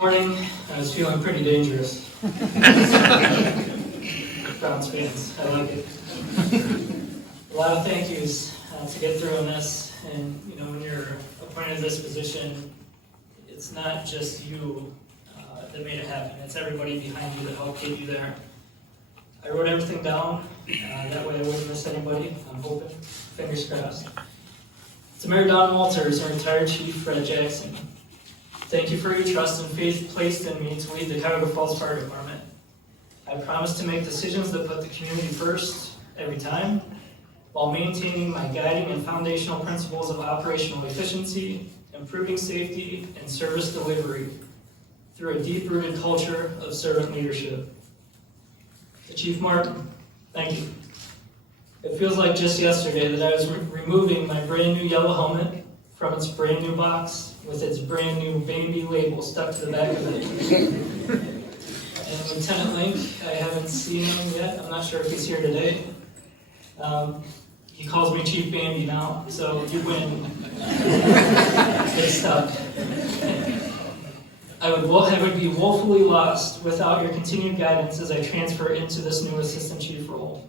Morning. I was feeling pretty dangerous. Browns fans, I like it. A lot of thank yous to get through on this. And when you're appointed to this position, it's not just you that made it happen. It's everybody behind you that helped get you there. I wrote everything down. That way I wouldn't miss anybody. I'm hoping. Fingers crossed. To Mayor Don Walters and retired Chief Fred Jackson, thank you for your trust and faith placed in me to lead the Cuyahoga Falls Fire Department. I promise to make decisions that put the community first every time, while maintaining my guiding and foundational principles of operational efficiency, improving safety, and service delivery through a deep-rooted culture of servant leadership. To Chief Martin, thank you. It feels like just yesterday that I was removing my brand new yellow helmet from its brand new box with its brand new baby label stuck to the back of it. And Lieutenant Link, I haven't seen him yet. I'm not sure if he's here today. He calls me Chief Bambi now, so you win. Good stuff. I would be woefully lost without your continued guidance as I transfer into this new Assistant Chief role.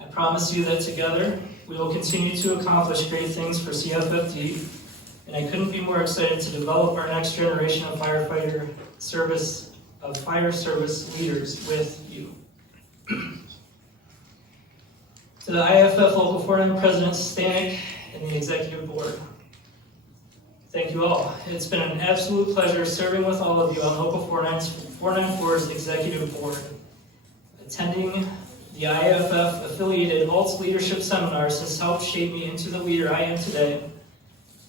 I promise you that together, we will continue to accomplish great things for CFFD, and I couldn't be more excited to develop our next generation of fire service leaders with you. To the IFF Local 49 President Stanek and the Executive Board, thank you all. It's been an absolute pleasure serving with all of you on Local 494's Executive Board. Attending the IFF-affiliated ALTS leadership seminars has helped shape me into the leader I am today,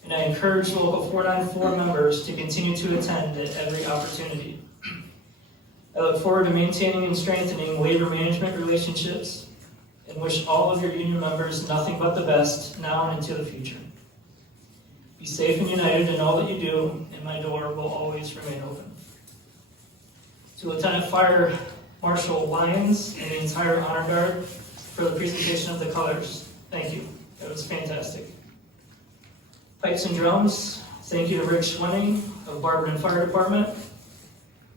and I encourage Local 494 members to continue to attend at every opportunity. I look forward to maintaining and strengthening labor management relationships and wish all of your union members nothing but the best now and into the future. Be safe and united in all that you do, and my door will always remain open. To Lieutenant Fire Marshal Lyons and the entire Honor Guard for the presentation of the colors, thank you. That was fantastic. Pipes and drums, thank you to Rick Schwenning of Barberton Fire Department,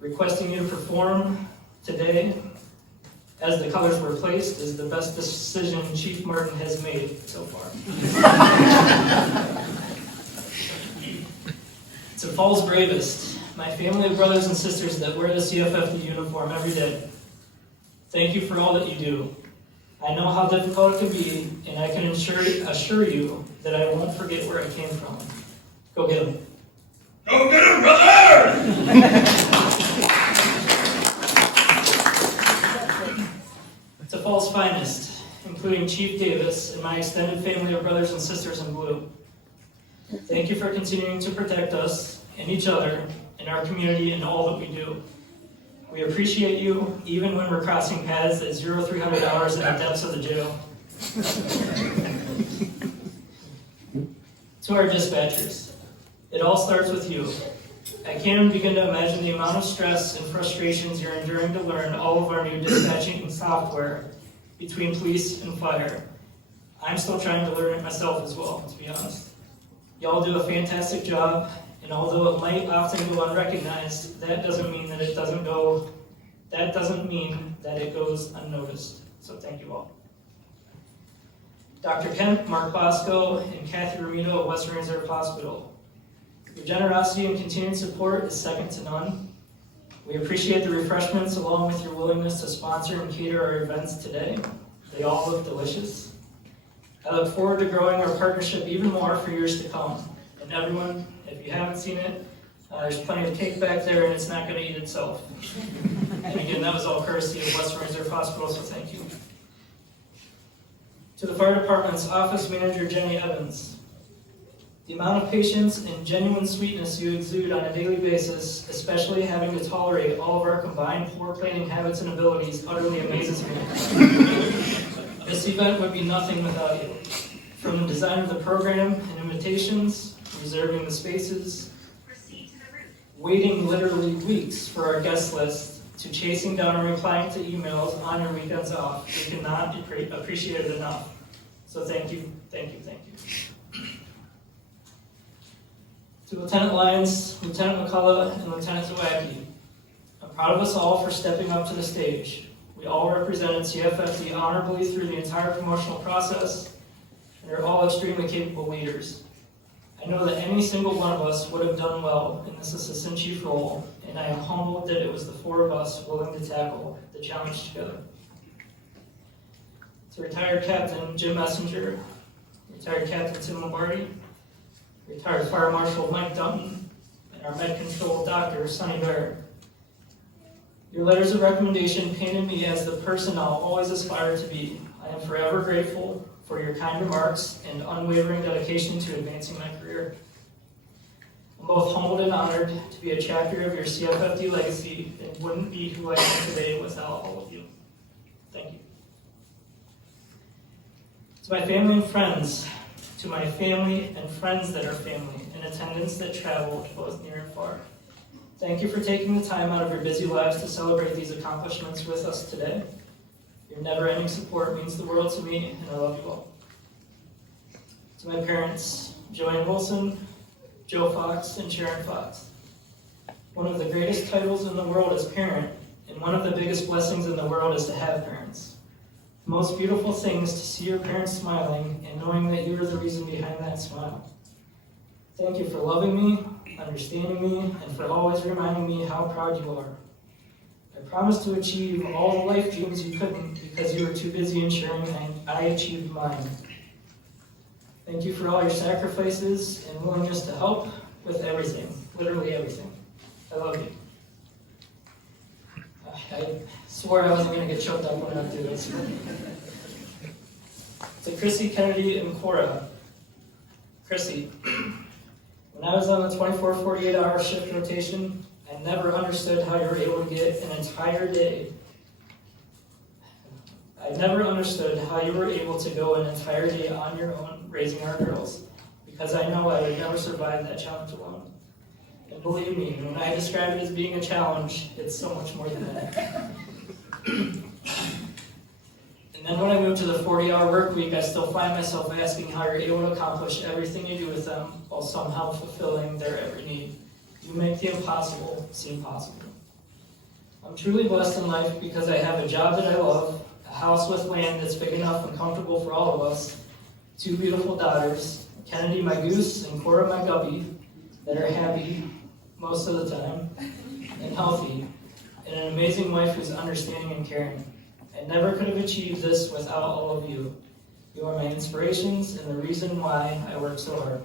requesting you to perform today as the colors were placed is the best decision Chief Martin has made so far. To Falls Bravest, my family of brothers and sisters that wear the CFFD uniform every day, thank you for all that you do. I know how difficult it can be, and I can assure you that I won't forget where I came from. Go get them. Go get him, brother! To Falls Finest, including Chief Davis and my extended family of brothers and sisters in blue, thank you for continuing to protect us and each other and our community and all that we do. We appreciate you even when we're crossing paths at $300 in the depths of the jail. To our dispatchers, it all starts with you. I can't even begin to imagine the amount of stress and frustrations you're enduring to learn all of our new dispatching software between police and fire. I'm still trying to learn it myself as well, to be honest. Y'all do a fantastic job, and although it might often go unrecognized, that doesn't mean that it goes unnoticed. So thank you all. Dr. Kemp, Mark Bosco, and Kathy Ramito of Western Reserve Hospital. Your generosity and continued support is second to none. We appreciate the refreshments along with your willingness to sponsor and cater our events today. They all look delicious. I look forward to growing our partnership even more for years to come. And everyone, if you haven't seen it, there's plenty of cake back there and it's not going to eat itself. And again, that was all courtesy of Western Reserve Hospital, so thank you. To the Fire Department's Office Manager, Jenny Evans. The amount of patience and genuine sweetness you exude on a daily basis, especially having to tolerate all of our combined floor planning habits and abilities, utterly amazes me. This event would be nothing without you. From the design of the program and invitations, reserving the spaces, waiting literally weeks for our guest list, to chasing down and replying to emails on your weekends off, we cannot appreciate it enough. So thank you, thank you, thank you. To Lieutenant Lyons, Lieutenant McCullough, and Lieutenant Zawacki, I'm proud of us all for stepping up to the stage. We all represented CFFD honorably through the entire promotional process, and are all extremely capable leaders. I know that any single one of us would have done well in this assistant chief role, and I am humbled that it was the four of us willing to tackle the challenge together. To retired Captain Jim Messenger, retired Captain Tim Lombardi, retired Fire Marshal Mike Dunton, and our Med Control Doctor Sonny Barrett. Your letters of recommendation painted me as the person I'll always aspire to be. I am forever grateful for your kind remarks and unwavering dedication to advancing my career. I'm both humbled and honored to be a chapter of your CFFD legacy and wouldn't be who I am today without all of you. Thank you. To my family and friends, to my family and friends that are family, and attendants that travel both near and far, thank you for taking the time out of your busy lives to celebrate these accomplishments with us today. Your never-ending support means the world to me, and I love you all. To my parents, Joanne Wilson, Joe Fox, and Sharon Fox. One of the greatest titles in the world is parent, and one of the biggest blessings in the world is to have parents. The most beautiful thing is to see your parents smiling and knowing that you are the reason behind that smile. Thank you for loving me, understanding me, and for always reminding me how proud you are. I promise to achieve all the life dreams you couldn't because you were too busy ensuring I achieved mine. Thank you for all your sacrifices and willingness to help with everything, literally everything. I love you. I swore I wasn't going to get choked up when I do this. To Chrissy, Kennedy, and Cora. Chrissy, when I was on the 24-48-hour shift rotation, I never understood how you were able to get an entire day. I never understood how you were able to go an entire day on your own raising our girls, because I know I would never survive that challenge alone. And believe me, when I describe it as being a challenge, it's so much more than that. And then when I moved to the 40-hour work week, I still find myself asking how you're able to accomplish everything you do with them while somehow fulfilling their every need. You make the impossible seem possible. I'm truly blessed in life because I have a job that I love, a house with land that's big enough and comfortable for all of us, two beautiful daughters, Kennedy, my goose, and Cora, my guppy, that are happy most of the time and healthy, and an amazing wife who's understanding and caring. I never could have achieved this without all of you. You are my inspirations and the reason why I work so hard.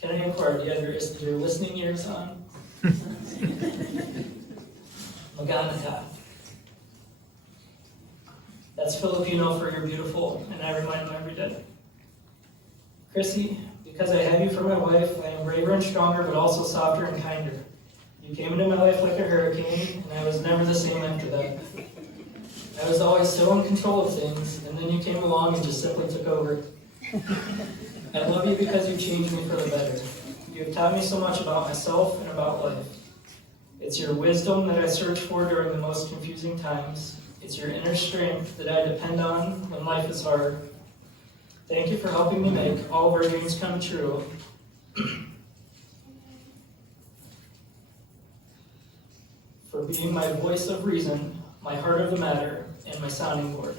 Kennedy and Cora, do you have your listening ears on? Magana. That's Filipino for you're beautiful, and I remind them every day. Chrissy, because I have you for my wife, I am braver and stronger, but also softer and kinder. You came into my life like a hurricane, and I was never the same after that. I was always so in control of things, and then you came along and just simply took over. I love you because you changed me for the better. You have taught me so much about myself and about life. It's your wisdom that I search for during the most confusing times. It's your inner strength that I depend on when life is hard. Thank you for helping me make all of our dreams come true. For being my voice of reason, my heart of the matter, and my sounding board.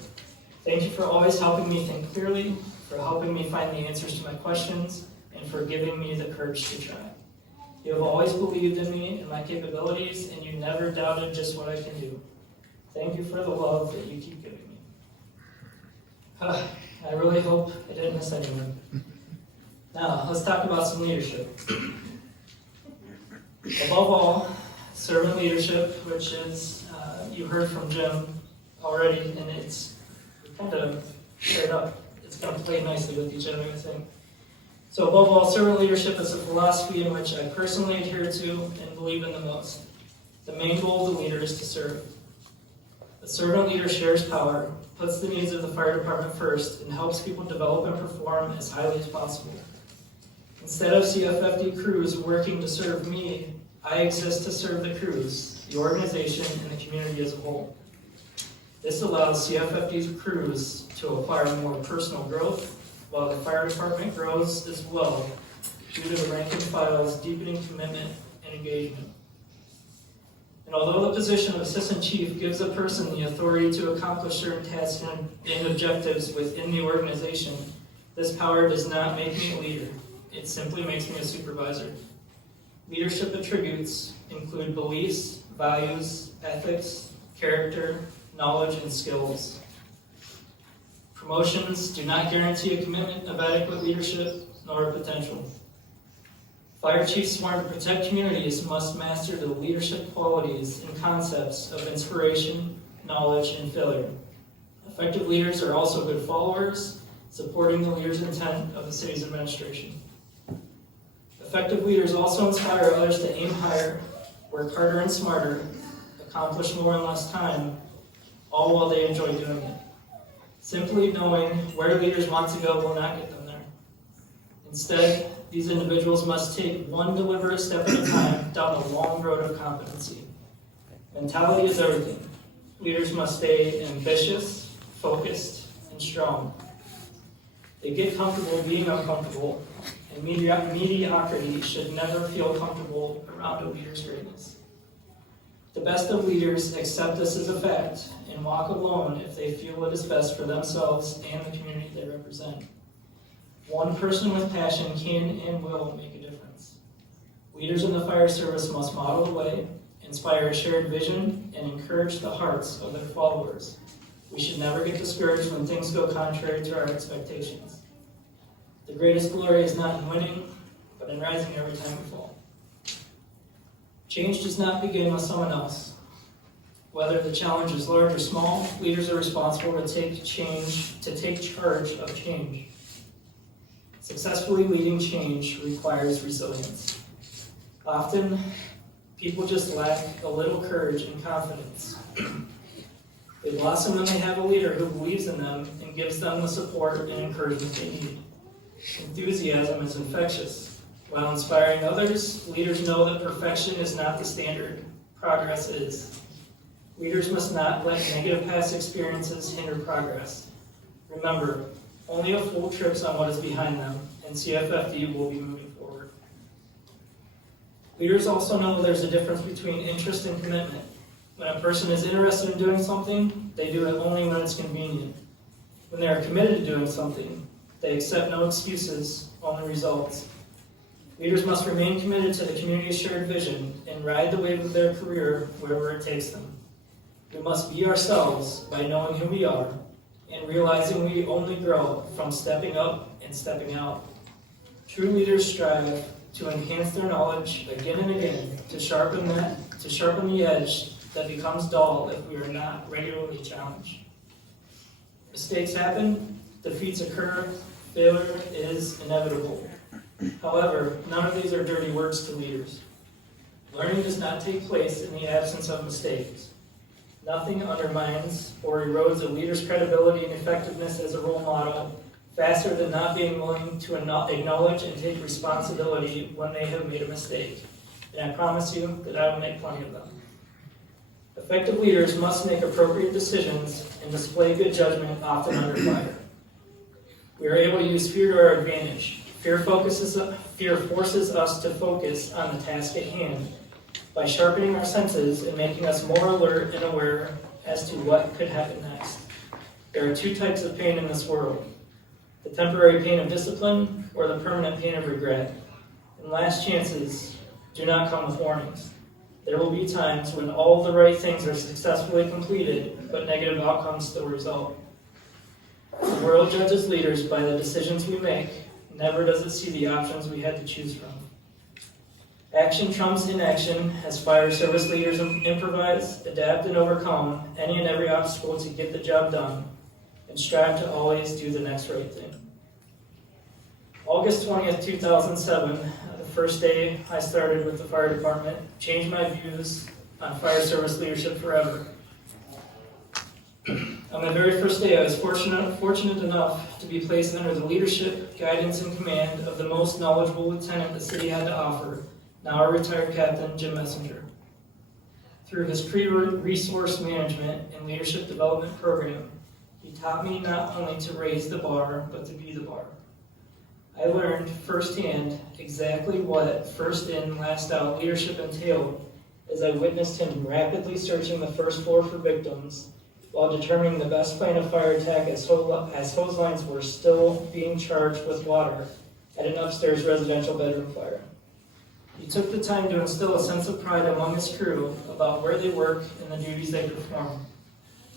Thank you for always helping me think clearly, for helping me find the answers to my questions, and for giving me the courage to try. You have always believed in me and my capabilities, and you never doubted just what I can do. Thank you for the love that you keep giving me. I really hope I didn't miss anyone. Now, let's talk about some leadership. Above all, servant leadership, which is, you heard from Jim already, and it's kind of paired up. It's going to play nicely with each other, I think. So above all, servant leadership is a philosophy in which I personally adhere to and believe in the most. The main goal of the leader is to serve. The servant leader shares power, puts the needs of the fire department first, and helps people develop and perform as highly as possible. Instead of CFFD crews working to serve me, I exist to serve the crews, the organization, and the community as a whole. This allows CFFD's crews to acquire more personal growth, while the fire department grows as well, due to the rank and file's deepening commitment and engagement. And although the position of assistant chief gives a person the authority to accomplish certain tasks and objectives within the organization, this power does not make me a leader. It simply makes me a supervisor. Leadership attributes include beliefs, values, ethics, character, knowledge, and skills. Promotions do not guarantee a commitment of adequate leadership nor a potential. Fire chiefs sworn to protect communities must master the leadership qualities and concepts of inspiration, knowledge, and failure. Effective leaders are also good followers, supporting the leader's intent of the city's administration. Effective leaders also inspire others to aim higher, work harder and smarter, accomplish more in less time, all while they enjoy doing it. Simply knowing where leaders want to go will not get them there. Instead, these individuals must take one deliberate step at a time down the long road of competency. Mentality is everything. Leaders must stay ambitious, focused, and strong. They get comfortable being uncomfortable, and mediocrity should never feel comfortable around a leader's greatness. The best of leaders accept this as a fact and walk alone if they feel it is best for themselves and the community they represent. One person with passion can and will make a difference. Leaders in the fire service must model the way, inspire a shared vision, and encourage the hearts of their followers. We should never get discouraged when things go contrary to our expectations. The greatest glory is not in winning, but in rising every time we fall. Change does not begin with someone else. Whether the challenge is large or small, leaders are responsible to take charge of change. Successfully leading change requires resilience. Often, people just lack a little courage and confidence. They blossom when they have a leader who believes in them and gives them the support and encouragement they need. Enthusiasm is infectious. While inspiring others, leaders know that perfection is not the standard. Progress is. Leaders must not let negative past experiences hinder progress. Remember, only a fool trips on what is behind them, and CFFD will be moving forward. Leaders also know there's a difference between interest and commitment. When a person is interested in doing something, they do it only when it's convenient. When they are committed to doing something, they accept no excuses, only results. Leaders must remain committed to the community's shared vision and ride the wave of their career wherever it takes them. We must be ourselves by knowing who we are and realizing we only grow from stepping up and stepping out. True leaders strive to enhance their knowledge again and again to sharpen the edge that becomes dull if we are not regularly challenged. Mistakes happen, defeats occur, failure is inevitable. However, none of these are dirty words to leaders. Learning does not take place in the absence of mistakes. Nothing undermines or erodes a leader's credibility and effectiveness as a role model faster than not being willing to acknowledge and take responsibility when they have made a mistake. And I promise you that I will make plenty of them. Effective leaders must make appropriate decisions and display good judgment, often under fire. We are able to use fear to our advantage. Fear forces us to focus on the task at hand by sharpening our senses and making us more alert and aware as to what could happen next. There are two types of pain in this world: the temporary pain of discipline or the permanent pain of regret. And last chances do not come with warnings. There will be times when all the right things are successfully completed, but negative outcomes still result. The world judges leaders by the decisions we make. Never does it see the options we had to choose from. Action trumps inaction as fire service leaders improvise, adapt, and overcome any and every obstacle to get the job done, and strive to always do the next right thing. August 20th, 2007, the first day I started with the fire department, changed my views on fire service leadership forever. On the very first day, I was fortunate enough to be placed under the leadership, guidance, and command of the most knowledgeable lieutenant the city had to offer, now a retired Captain Jim Messenger. Through his pre-resource management and leadership development program, he taught me not only to raise the bar, but to be the bar. I learned firsthand exactly what first in, last out leadership entailed as I witnessed him rapidly searching the first floor for victims while determining the best plan of fire attack as hose lines were still being charged with water at an upstairs residential bedroom fire. He took the time to instill a sense of pride among his crew about where they work and the duties they perform.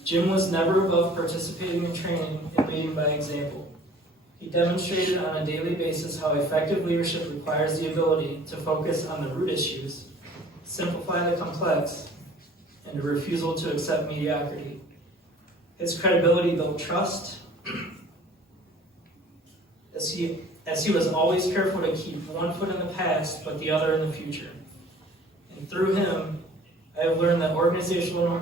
Jim was never above participating in training and leading by example. He demonstrated on a daily basis how effective leadership requires the ability to focus on the root issues, simplify the complex, and a refusal to accept mediocrity. His credibility built trust, as he was always careful to keep one foot in the past but the other in the future. And through him, I have learned that organizational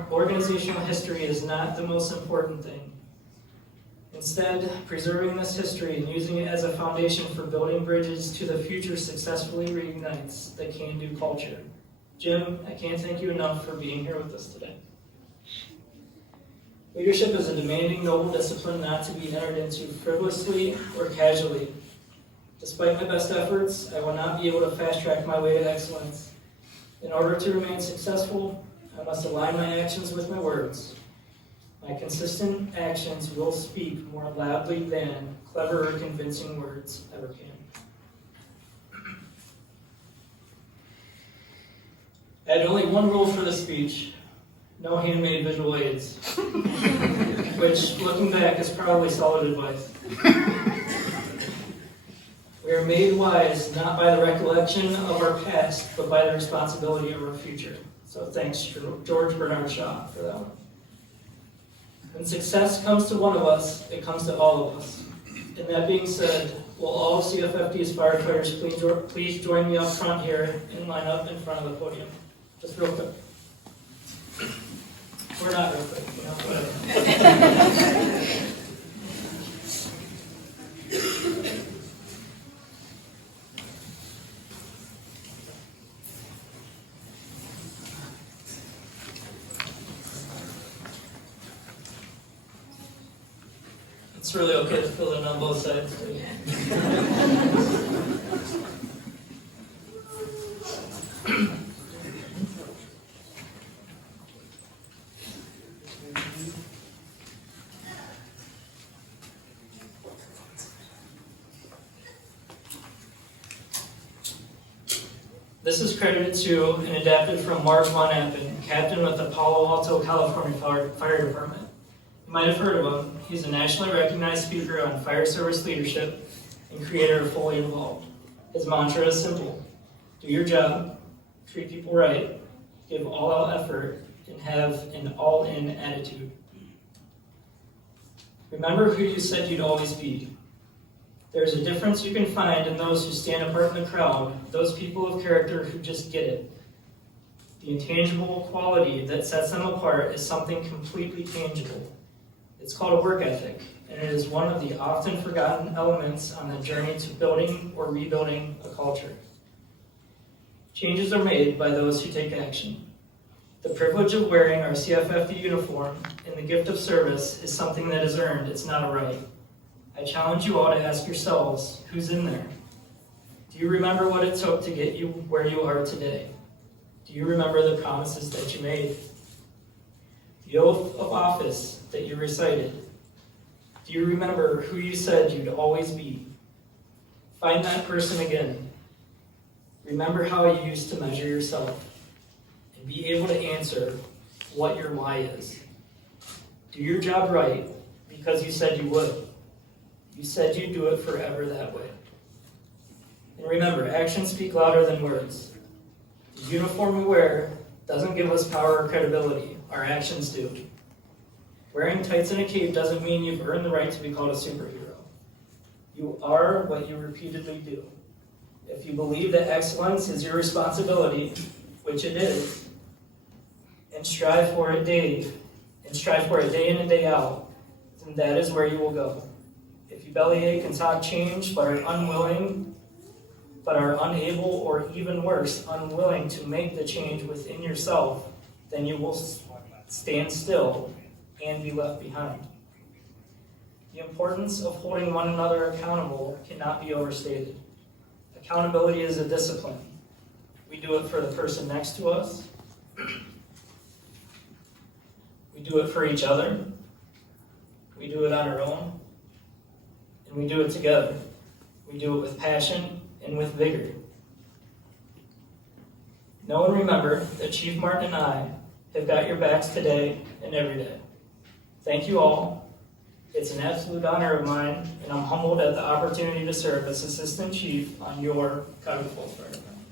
history is not the most important thing. Instead, preserving this history and using it as a foundation for building bridges to the future successfully reignites the can-do culture. Jim, I can't thank you enough for being here with us today. Leadership is a demanding, noble discipline not to be entered into frivolously or casually. Despite my best efforts, I will not be able to fast-track my way to excellence. In order to remain successful, I must align my actions with my words. My consistent actions will speak more loudly than clever or convincing words ever can. I had only one rule for this speech: no handmade visual aids, which, looking back, is probably solid advice. We are made wise not by the recollection of our past, but by the responsibility of our future. So thanks, George Bernard Shaw, for that one. When success comes to one of us, it comes to all of us. And that being said, will all CFFD's firefighters please join me up front here and line up in front of the podium? Just real quick. We're not real quick, you know, whatever. It's really okay to fill in on both sides too. This is credited to and adapted from Mark Von Appen, captain with the Palo Alto, California Fire Department. You might have heard of him. He's a nationally recognized speaker on fire service leadership and creator of Fully Involved. His mantra is simple: do your job, treat people right, give all-out effort, and have an all-in attitude. Remember who you said you'd always be. There's a difference you can find in those who stand apart in the crowd, those people of character who just get it. The intangible quality that sets them apart is something completely tangible. It's called a work ethic, and it is one of the often forgotten elements on the journey to building or rebuilding a culture. Changes are made by those who take action. The privilege of wearing our CFFD uniform and the gift of service is something that is earned, it's not a right. I challenge you all to ask yourselves, who's in there? Do you remember what it took to get you where you are today? Do you remember the promises that you made? The oath of office that you recited? Do you remember who you said you'd always be? Find that person again. Remember how you used to measure yourself, and be able to answer what your why is. Do your job right because you said you would. You said you'd do it forever that way. And remember, actions speak louder than words. The uniform we wear doesn't give us power or credibility. Our actions do. Wearing tights and a cape doesn't mean you've earned the right to be called a superhero. You are what you repeatedly do. If you believe that excellence is your responsibility, which it is, and strive for it day in and day out, then that is where you will go. If you bellyache and talk change, but are unable, or even worse, unwilling to make the change within yourself, then you will stand still and be left behind. The importance of holding one another accountable cannot be overstated. Accountability is a discipline. We do it for the person next to us. We do it for each other. We do it on our own. And we do it together. We do it with passion and with vigor. Know and remember that Chief Martin and I have got your backs today and every day. Thank you all. It's an absolute honor of mine, and I'm humbled at the opportunity to serve as Assistant Chief on your Cuyahoga Falls Fire Department.